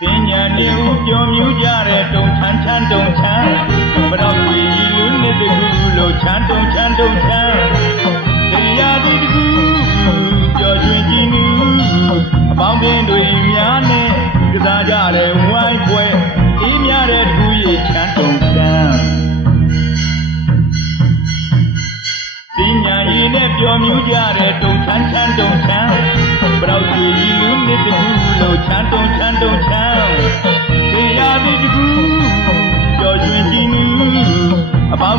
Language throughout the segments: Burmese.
စင်ညာနေဦးပြောမြူးကြတဲ့တုံချမ်းချမ်းတုံချမ်းဘရောက်ဝီလူနှစ်တကူလို့ချမ်းတုံချမ်းတုံချမ်း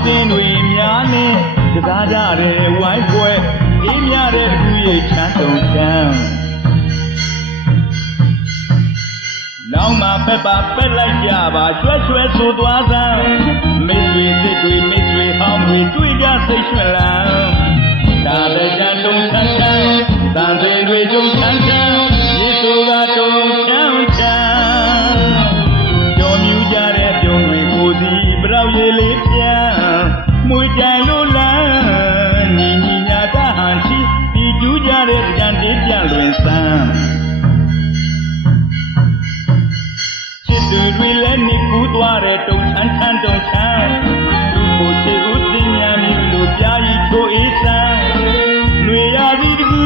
အပေါင်းအသင်းတွေများနဲ့ကစားကြတဲ့ဝိုင်းပွဲအေးမြတဲ့တကူရဲ့ချမ်းတုံချမ်းလောင်းမှာပက်ပါပက်လိုက်ကြပါရွှဲရွှဲဆိုသွားစမ်းမိတ်ဆွေစစ်တွေမိတ်ဆွေဟောင်းတွေတွေ့ကြစိတ်ရွှင်လန်းဒါတကြတုံချမ်းချမ်းတန်စေတွေတုံချမ်းချမ်းရေဆိုကတုံချမ်းချမ်းကြော်မြူးကြတဲ့ပြုံတွေကိုစီဘရောက်ရည်လေး တဲ့တုံချမ်းချမ်းတုံချမ်းသူကိုချစ်ဦးတင်ညာမြူလို့ပြားရီချိုးအေးဆန်းလွေရသည်တကူ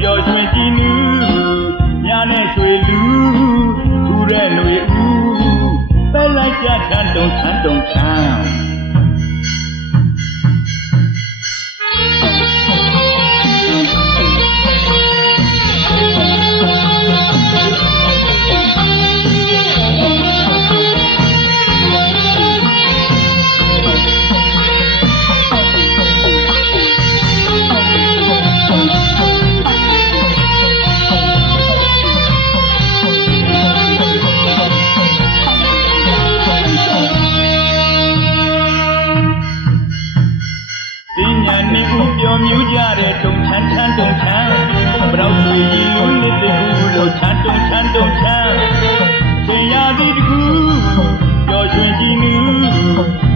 ပျော်ရွှင်ကြည်နူးညာနဲ့ရွှေလူထူတဲ့ຫນွေဦးပဲလိုက်ကြချမ်းတုံချမ်းတုံချမ်း မြူးကြတဲ့တုံချမ်းချမ်းတုံချမ်းဘရောက်တွေရီလူနှစ်တကူလို့ချမ်းတုံချမ်းတုံချမ်းချိန်ရသည်တကူပျော်ရွှင်ကြည်နူး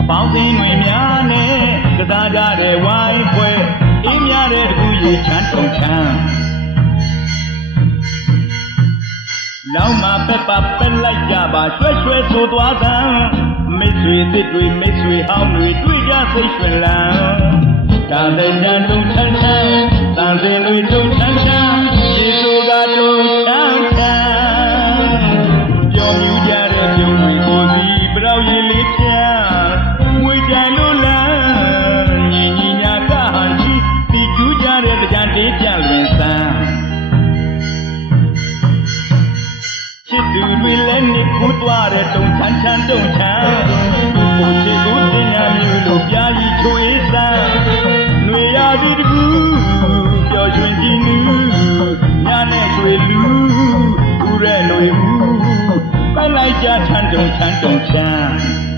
အပေါင်းအသင်းတွေများနဲ့ကစားကြတဲ့ဝိုင်းပွဲအေးများတဲ့တကူရေချမ်းတုံချမ်းလောင်းမှာပက်ပါပက်လိုက်ကြပါရွှဲရွှဲဆိုသွားသံမိတ်ဆွေတစ်တွေမိတ်ဆွေဟောင်းတွေတွေ့ကြစိတ်ရွှင်လန်း တာတဲ့တန်တုံချမ်းချမ်းတန်စင်တွေတုံချမ်းချမ်းဒီဆိုကတုံချမ်းချမ်းကြော်မြူးကြတဲ့ပြုံးတွေကိုစီပရောက်ရည်လေးပြမွေကြလို့လန်းညီညီညာကဟန်ချီဒီကျူးကြတဲ့ကြံတေးကြလွင်စမ်းချစ်သူတွေလည်းနေကူးသွားတဲ့တုံချမ်းချမ်းတုံချမ်းကိုချစ်ကိုတင်ညာမျိုးလို့ပြာ ဦးရဲຫນွေဦး